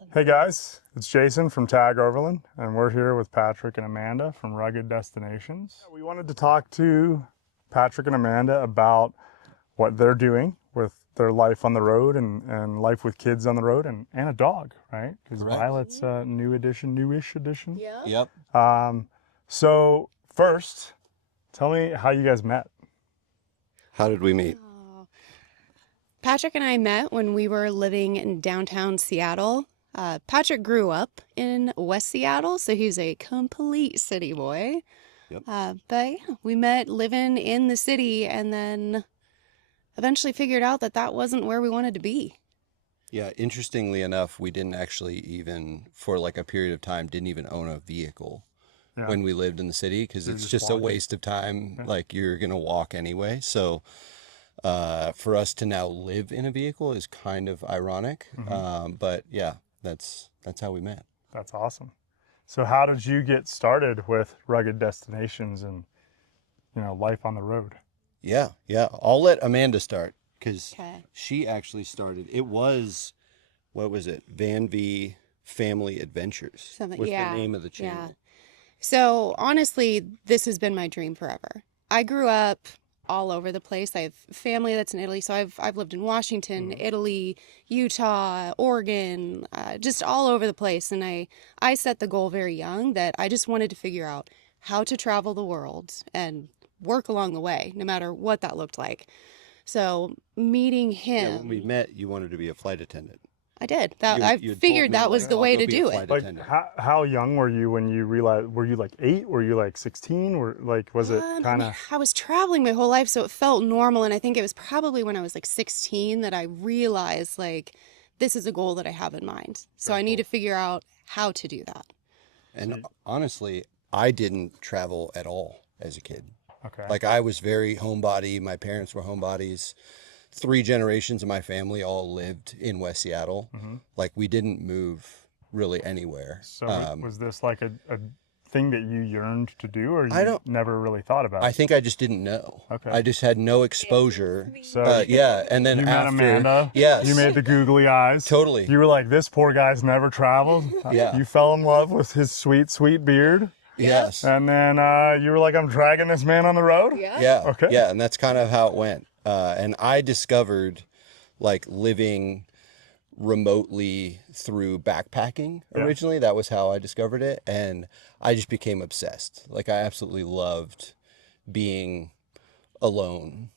Awesome. Hey guys, it's Jason from XOverland, and we're here with Patrick and Amanda from Rugged Destinations. We wanted to talk to Patrick and Amanda about what they're doing with their life on the road and life with kids on the road and a dog, right? Because Violet's a newish addition. Yeah. Yep. So first, tell me how you guys met. How did we meet? Patrick and I met when we were living in downtown Seattle. Patrick grew up in West Seattle, so he's a complete city boy. Yep. But yeah, we met living in the city and then eventually figured out that that wasn't where we wanted to be. Yeah, interestingly enough, we didn't actually even, for like a period of time, didn't even own a vehicle when we lived in the city because it's just a waste of time. Yeah. Like you're going to walk anyway. So for us to now live in a vehicle is kind of ironic. But yeah, that's how we met. That's awesome. So how did you get started with Rugged Destinations and, life on the road? Yeah. I'll let Amanda start because she actually started. It was, what was it? Van V Family Adventures was the name of the channel. Yeah. So honestly, this has been my dream forever. I grew up all over the place. I have family that's in Italy, so I've lived in Washington, Italy, Utah, Oregon, just all over the place. And I set the goal very young that I just wanted to figure out how to travel the world and work along the way, no matter what that looked like. So meeting him, when we met, you wanted to be a flight attendant. I did. I figured that was the way to do it. Like, how young were you when you realized? Were you like 8? Were you like 16? Was it kind of? I was traveling my whole life, so it felt normal. And I think it was probably when I was like 16 that I realized like this is a goal that I have in mind. So I need to figure out how to do that. And honestly, I didn't travel at all as a kid. Okay. Like I was very homebody. My parents were homebodies. 3 generations of my family all lived in West Seattle. Like we didn't move really anywhere. So was this like a thing that you yearned to do, or you never really thought about it? I think I just didn't know. Okay. I just had no exposure. So and then you after, met Amanda. Yes. You made the googly eyes. Totally. You were like, this poor guy's never traveled. Yeah. You fell in love with his sweet, sweet beard. Yes. And then you were like, I'm dragging this man on the road? Yeah. Okay. Yeah, and that's kind of how it went. And I discovered like living remotely through backpacking originally. That was how I discovered it. And I just became obsessed. Like I absolutely loved being alone,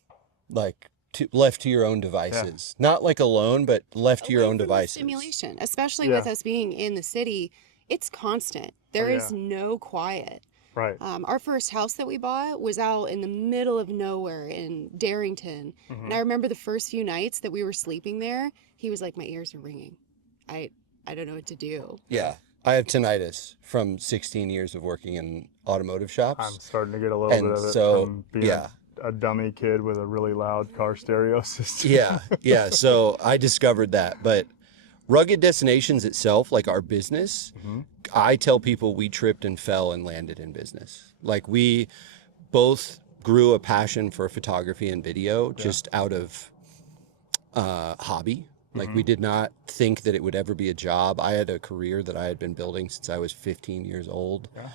like left to your own devices. Not like alone, but left to your own devices. Stimulation, especially with us being in the city, it's constant. There is no quiet. Right. Our first house that we bought was out in the middle of nowhere in Darrington. And I remember the first few nights that we were sleeping there, he was like, my ears are ringing. I don't know what to do. Yeah. I have tinnitus from 16 years of working in automotive shops. I'm starting to get a little bit of it from being a dummy kid with a really loud car stereo system. Yeah. So I discovered that. But Rugged Destinations itself, like our business, I tell people we tripped and fell and landed in business. Like we both grew a passion for photography and video just out of hobby. Like we did not think that it would ever be a job. I had a career that I had been building since I was 15 years old. Yeah.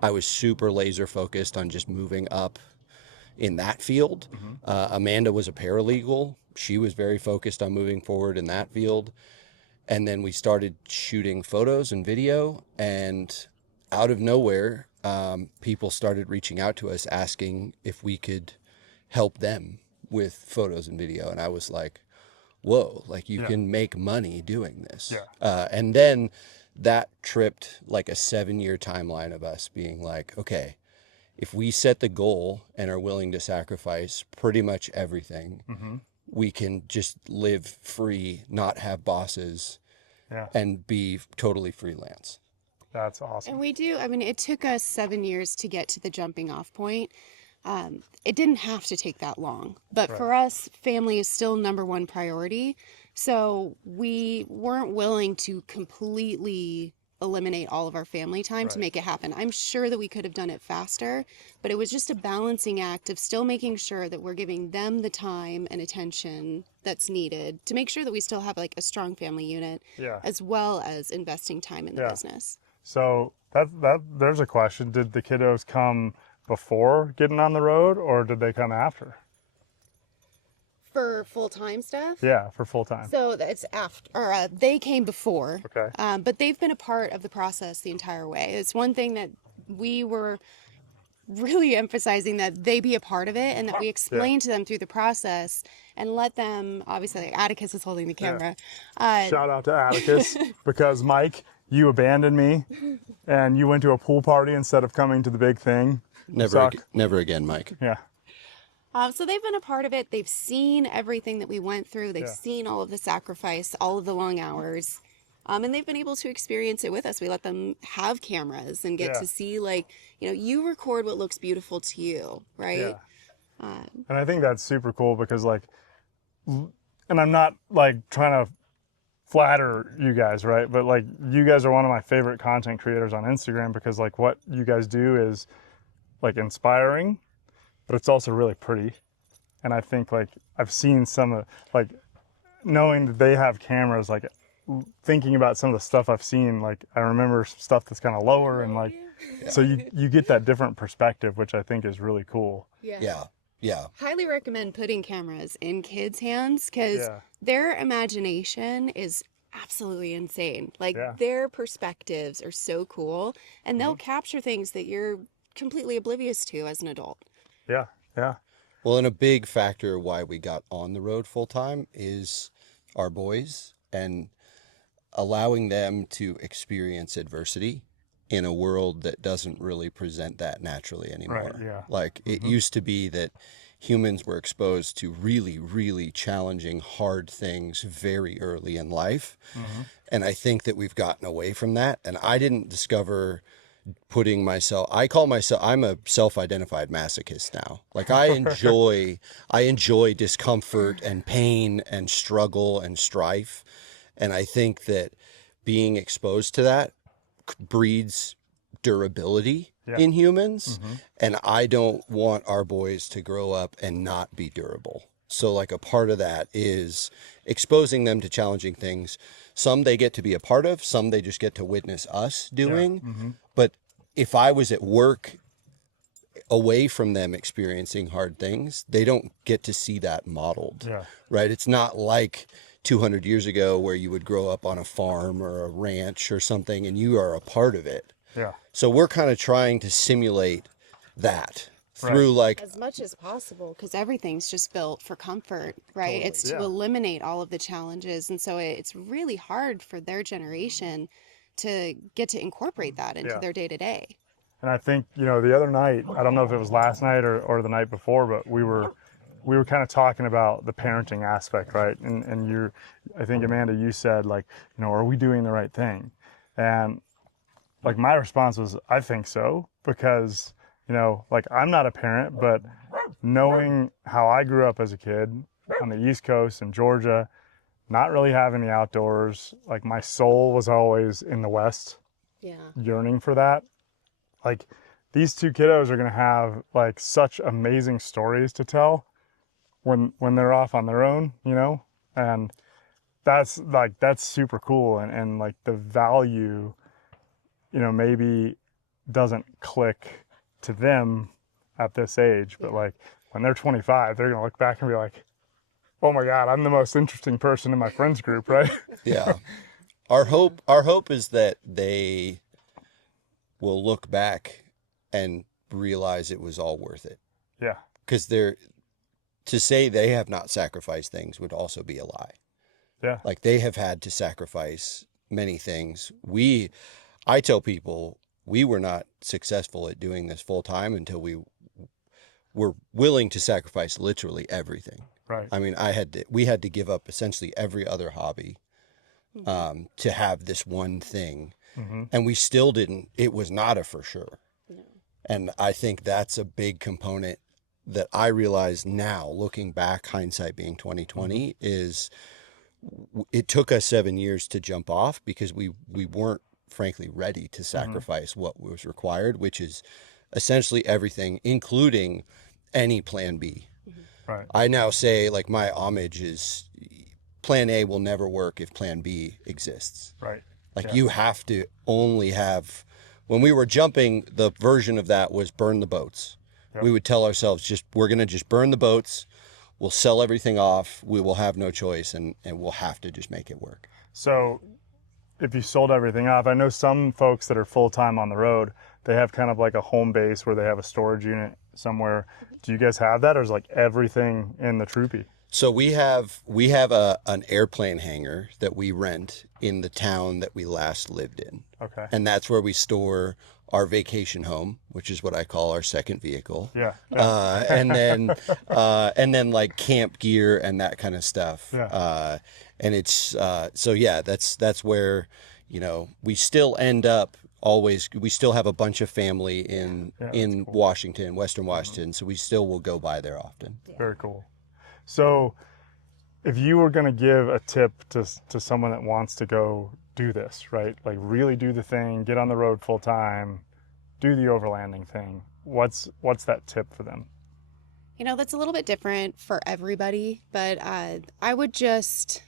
I was super laser focused on just moving up in that field. Amanda was a paralegal. She was very focused on moving forward in that field. And then we started shooting photos and video, and out of nowhere, people started reaching out to us asking if we could help them with photos and video. And I was like, whoa, like you can make money doing this. And then that tripped like a 7-year timeline of us being like, okay, if we set the goal and are willing to sacrifice pretty much everything, we can just live free, not have bosses, and be totally freelance. That's awesome. And we do. I mean, it took us 7 years to get to the jumping off point. It didn't have to take that long. But for us, family is still #1 priority. So we weren't willing to completely eliminate all of our family time to Right. make it happen. I'm sure that we could have done it faster, but it was just a balancing act of still making sure that we're giving them the time and attention that's needed to make sure that we still have like a strong family unit, Yeah. as well as investing time in the Yeah. business. So that there's a question. Did the kiddos come before getting on the road, or did they come after? For full-time stuff? Yeah, for full time. So it's after, or they came before. Okay. But they've been a part of the process the entire way. It's one thing that we were really emphasizing, that they be a part of it and that we explain to them through the process and let them, obviously, like Atticus is holding the camera. Shout out to Atticus, because Mike, you abandoned me and you went to a pool party instead of coming to the big thing. Never again, Mike. Yeah. So they've been a part of it. They've seen everything that we went through. They've Yeah. seen all of the sacrifice, all of the long hours. And they've been able to experience it with us. We let them have cameras and get Yeah. to see, like, you record what looks beautiful to you, right? Yeah. And I think that's super cool because, like, and I'm not like trying to flatter you guys, right? But like, you guys are one of my favorite content creators on Instagram because, like, what you guys do is like inspiring, but it's also really pretty. And I think, like, I've seen some of, like, knowing that they have cameras, like, thinking about some of the stuff I've seen, like, I remember stuff that's kind of lower and like, so you get that different perspective, which I think is really cool. Yeah. Highly recommend putting cameras in kids' hands because Yeah. their imagination is absolutely insane. Like, Yeah. their perspectives are so cool, and they'll capture things that you're completely oblivious to as an adult. Yeah. Yeah. Well, and a big factor why we got on the road full time is our boys and allowing them to experience adversity in a world that doesn't really present that naturally anymore. Right, yeah. Like, it used to be that humans were exposed to really, really challenging, hard things very early in life. And I think that we've gotten away from that. And I didn't discover I'm a self-identified masochist now. Like, I enjoy discomfort and pain and struggle and strife. And I think that being exposed to that breeds durability in humans. And I don't want our boys to grow up and not be durable. So, like, a part of that is exposing them to challenging things. Some they get to be a part of, some they just get to witness us doing. But if I was at work away from them experiencing hard things, they don't get to see that modeled. Yeah. Right? It's not like 200 years ago where you would grow up on a farm or a ranch or something and you are a part of it. Yeah. So we're kind of trying to simulate that through, like, As much as possible, because everything's just built for comfort, right? It's to Yeah. eliminate all of the challenges. And so it's really hard for their generation to get to incorporate that into their day to day. And I think, the other night, I don't know if it was last night or the night before, but we were kind of talking about the parenting aspect, right? And I think, Amanda, you said, like, are we doing the right thing? And like, my response was, I think so, because, like, I'm not a parent, but knowing how I grew up as a kid on the East Coast in Georgia, not really having the outdoors, like, my soul was always in the West, yearning for that. Like, these two kiddos are going to have, like, such amazing stories to tell when they're off on their own, and that's super cool. And like, the value, maybe doesn't click to them at this age, but like, when they're 25, they're going to look back and be like, oh my God, I'm the most interesting person in my friends group, right? yeah. Our hope is that they will look back and realize it was all worth it. Yeah. Because to say they have not sacrificed things would also be a lie. Yeah. Like, they have had to sacrifice many things. I tell people we were not successful at doing this full time until we were willing to sacrifice literally everything. Right. I mean, we had to give up essentially every other hobby to have this one thing. And we still didn't, it was not a for sure. And I think that's a big component that I realize now, looking back, hindsight being 2020, is it took us 7 years to jump off because we weren't frankly ready to sacrifice what was required, which is essentially everything, including any plan B. Right. I now say, like, my homage is plan A will never work if plan B exists. Right. Like, Yeah. you have to only have, when we were jumping, the version of that was burn the boats. Yep. We would tell ourselves, we're going to just burn the boats. We'll sell everything off. We will have no choice, and we'll have to just make it work. So if you sold everything off, I know some folks that are full-time on the road, they have kind of like a home base where they have a storage unit somewhere. Do you guys have that, or is like everything in the troopy? So we have an airplane hangar that we rent in the town that we last lived in. Okay. And that's where we store our vacation home, which is what I call our second vehicle. Yeah. And then like camp gear and that kind of stuff. Yeah. And it's so yeah, that's where, you know, we still end up always, we still have a bunch of family in cool. Washington, Western Washington, so we still will go by there often. Very cool. So if you were going to give a tip to someone that wants to go do this, right? Like really do the thing, get on the road full time, do the overlanding thing. What's that tip for them? You know, that's a little bit different for everybody, but I would just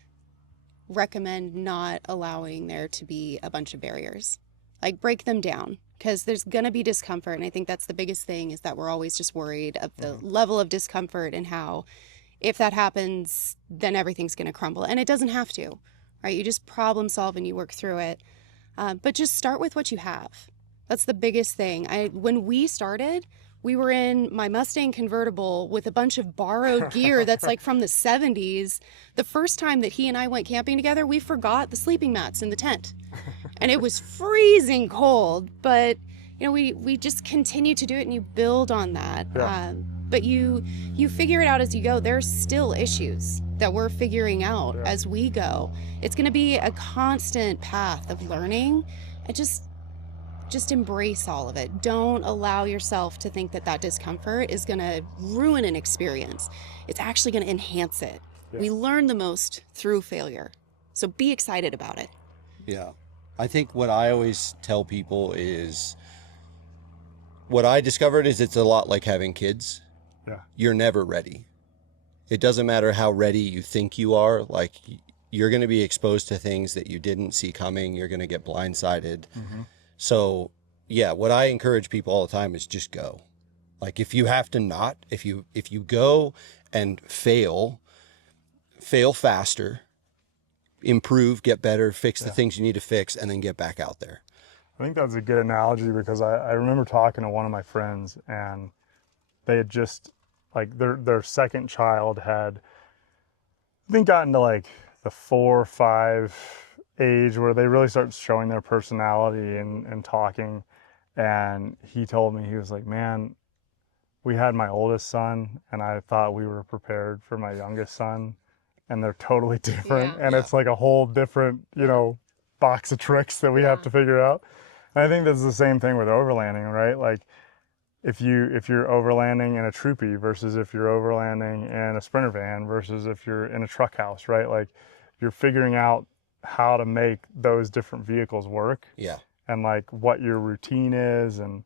recommend not allowing there to be a bunch of barriers. Like, break them down, because there's going to be discomfort. And I think that's the biggest thing, is that we're always just worried of the level of discomfort and how, if that happens, then everything's going to crumble. And it doesn't have to, right? You just problem solve and you work through it. But just start with what you have. That's the biggest thing. When we started, we were in my Mustang convertible with a bunch of borrowed gear that's like from the 70s. The first time that he and I went camping together, we forgot the sleeping mats in the tent. And it was freezing cold, but you know, we just continue to do it, and you build on that. Yeah. But you figure it out as you go. There's still issues that we're figuring out as we go. It's going to be a constant path of learning, and just embrace all of it. Don't allow yourself to think that discomfort is going to ruin an experience. It's actually going to enhance it. Yeah. We learn the most through failure. So be excited about it. Yeah. I think what I always tell people is, what I discovered is it's a lot like having kids. Yeah. You're never ready. It doesn't matter how ready you think you are. Like, you're going to be exposed to things that you didn't see coming. You're going to get blindsided. Mm-hmm. So yeah, what I encourage people all the time is just go. Like, if you have to if you go and fail faster, improve, get better, fix the things you need to fix, and then get back out there. I think that's a good analogy, because I remember talking to one of my friends, and they had just, like, their second child had, I think, gotten to like the 4 or 5 age where they really start showing their personality and talking. And he told me, he was like, man, we had my oldest son, and I thought we were prepared for my youngest son, and they're totally different. And it's like a whole different, you know, box of tricks that we have to figure out. And I think that's the same thing with overlanding, right? Like, if you're overlanding in a troopy versus if you're overlanding in a Sprinter van versus if you're in a truck house, right? Like, you're figuring out how to make those different vehicles work. Yeah. And like what your routine is, and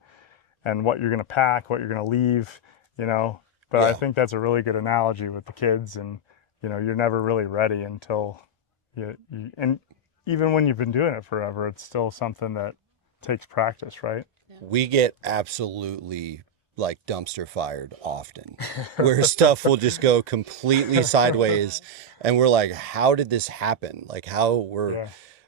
what you're going to pack, what you're going to leave, you know. But I think that's a really good analogy with the kids, and you know, you're never really ready until you and even when you've been doing it forever, it's still something that takes practice, right? We get absolutely like dumpster fired often, where stuff will just go completely sideways, and we're like, how did this happen? Like,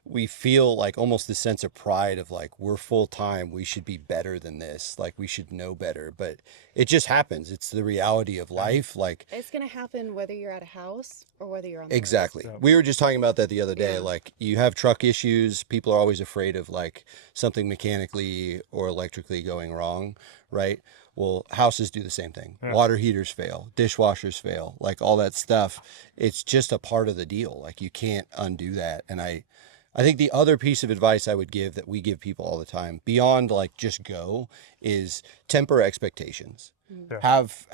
we feel like almost this sense of pride of like, we're full time, we should be better than this, like we should know better, but it just happens. It's the reality of life. Like, it's gonna happen whether you're at a house or whether you're on the exactly road. We were just talking about that the other day. Like, you have truck issues, people are always afraid of like something mechanically or electrically going wrong, right? Well, houses do the same thing. Water heaters fail, dishwashers fail, like all that stuff. It's just a part of the deal. Like, you can't undo that. And I think the other piece of advice I would give, that we give people all the time, beyond like just go, is temper expectations. Have,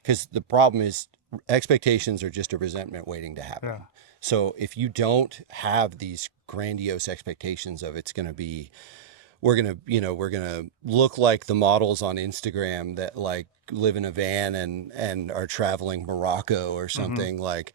because the problem is expectations are just a resentment waiting to happen. So if you don't have these grandiose expectations of it's going to be, we're going to look like the models on Instagram that like live in a van and are traveling Morocco or something, like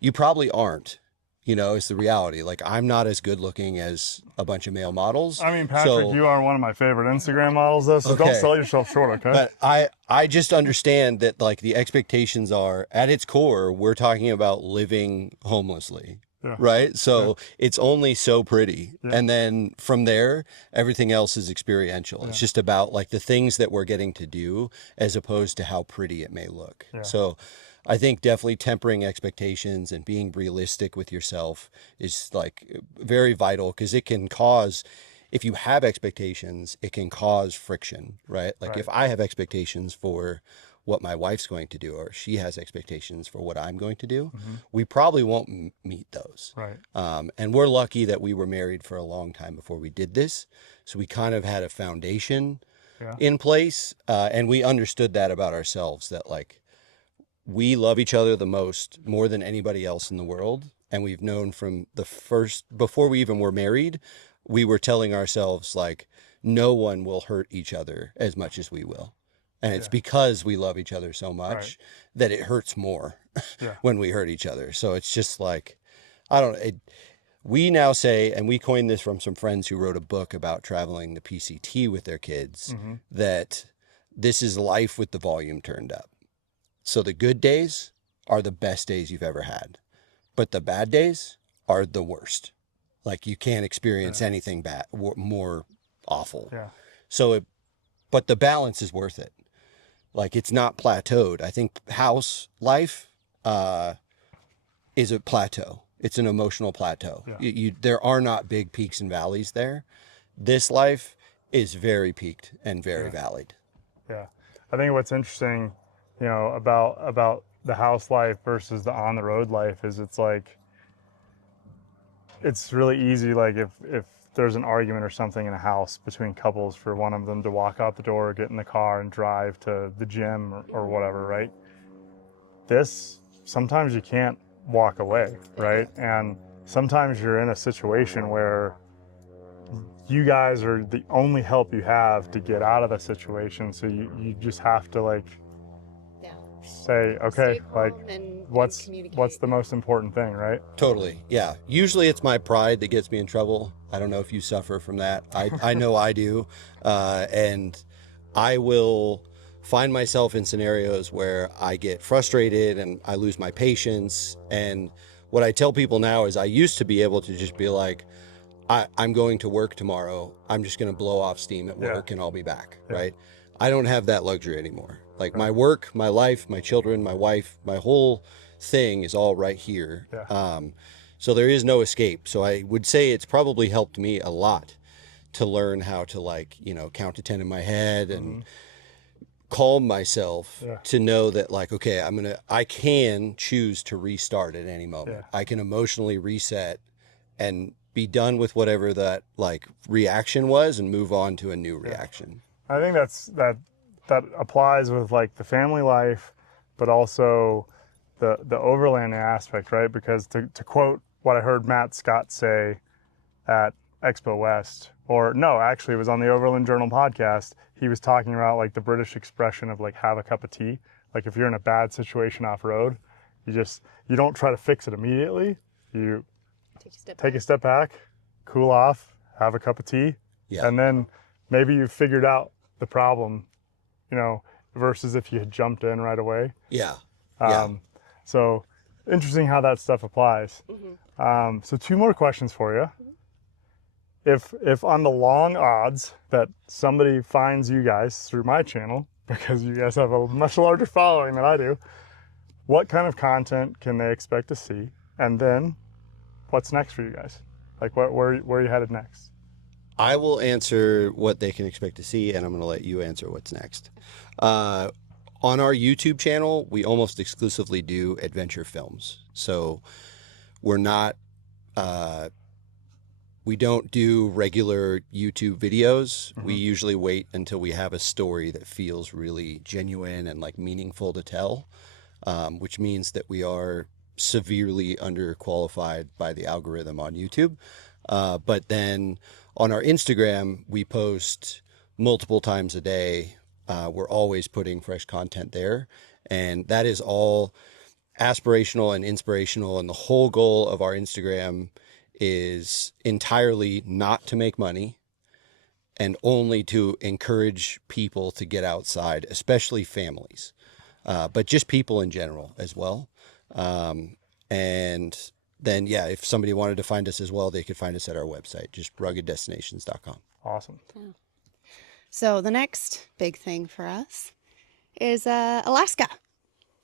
you probably aren't. Is the reality. Like, I'm not as good looking as a bunch of male models. I mean, Patrick, you are one of my favorite Instagram models, though, so don't sell yourself short, okay? But I just understand that, like, the expectations are, at its core, we're talking about living homelessly, right? So it's only so pretty. And then from there, everything else is experiential. It's just about, like, the things that we're getting to do as opposed to how pretty it may look. So I think definitely tempering expectations and being realistic with yourself is like very vital, because it can cause, if you have expectations, it can cause friction, right? Like if I have expectations for what my wife's going to do, or she has expectations for what I'm going to do, we probably won't meet those. Right. And we're lucky that we were married for a long time before we did this. So we kind of had a foundation in place, and we understood that about ourselves, that like, we love each other the most, more than anybody else in the world. And we've known from the first, before we even were married, we were telling ourselves like, no one will hurt each other as much as we will. And it's because we love each other so much that it hurts more when we hurt each other. So it's just like, we now say, and we coined this from some friends who wrote a book about traveling the PCT with their kids, that this is life with the volume turned up. So the good days are the best days you've ever had, but the bad days are the worst. Like you can't experience anything bad, more awful. So but the balance is worth it. Like it's not plateaued. I think house life is a plateau. It's an emotional plateau. There are not big peaks and valleys there. This life is very peaked and very valleyed. Yeah. I think what's interesting, about the house life versus the on the road life is it's like, it's really easy. Like if there's an argument or something in a house between couples, for one of them to walk out the door, get in the car and drive to the gym or whatever, right? Sometimes you can't walk away, right? And sometimes you're in a situation where you guys are the only help you have to get out of the situation. So you just have to like, say, okay, like what's the most important thing, right? Totally. Yeah. Usually it's my pride that gets me in trouble. I don't know if you suffer from that. I know I do. And I will find myself in scenarios where I get frustrated and I lose my patience. And what I tell people now is I used to be able to just be like, I'm going to work tomorrow. I'm just going to blow off steam at work and I'll be back, right? I don't have that luxury anymore. Like my work, my life, my children, my wife, my whole thing is all right here. So there is no escape. So I would say it's probably helped me a lot to learn how to like, count to 10 in my head and calm myself to know that like, okay, I can choose to restart at any moment. I can emotionally reset and be done with whatever that like reaction was and move on to a new reaction. I think that applies with like the family life, but also the overlanding aspect, right? Because to quote what I heard Matt Scott say at Expo West, or no, actually it was on the Overland Journal podcast, he was talking about like the British expression of like have a cup of tea. Like if you're in a bad situation off road, you don't try to fix it immediately. You take a step back, cool off, have a cup of tea, and then maybe you've figured out the problem, versus if you had jumped in right away. So interesting how that stuff applies. So 2 more questions for you. If on the long odds that somebody finds you guys through my channel, because you guys have a much larger following than I do, what kind of content can they expect to see? And then what's next for you guys? Like where are you headed next? I will answer what they can expect to see, and I'm going to let you answer what's next. On our YouTube channel, we almost exclusively do adventure films. So we're not, we don't do regular YouTube videos. We usually wait until we have a story that feels really genuine and like meaningful to tell, which means that we are severely underqualified by the algorithm on YouTube. But then on our Instagram, we post multiple times a day. We're always putting fresh content there. And that is all aspirational and inspirational. And the whole goal of our Instagram is entirely not to make money and only to encourage people to get outside, especially families, but just people in general as well. And then, yeah, if somebody wanted to find us as well, they could find us at our website, just ruggeddestinations.com. Awesome. So the next big thing for us is Alaska.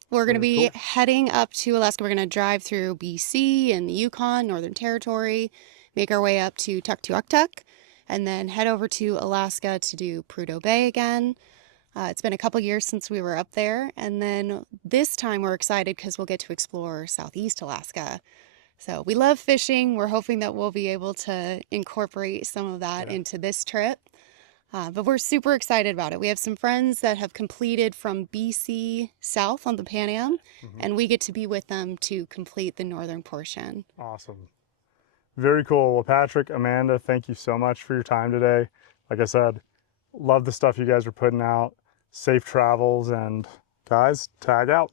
We're going to be heading up to Alaska. We're going to drive through BC and the Yukon, Northern Territory, make our way up to Tuktoyaktuk, and then head over to Alaska to do Prudhoe Bay again. It's been a couple years since we were up there, and then this time we're excited because we'll get to explore Southeast Alaska. So we love fishing. We're hoping that we'll be able to incorporate some of that into this trip. But we're super excited about it. We have some friends that have completed from BC south on the Pan Am, and we get to be with them to complete the northern portion. Awesome. Very cool. Well, Patrick, Amanda, thank you so much for your time today. Like I said, love the stuff you guys are putting out. Safe travels, and guys, tag out.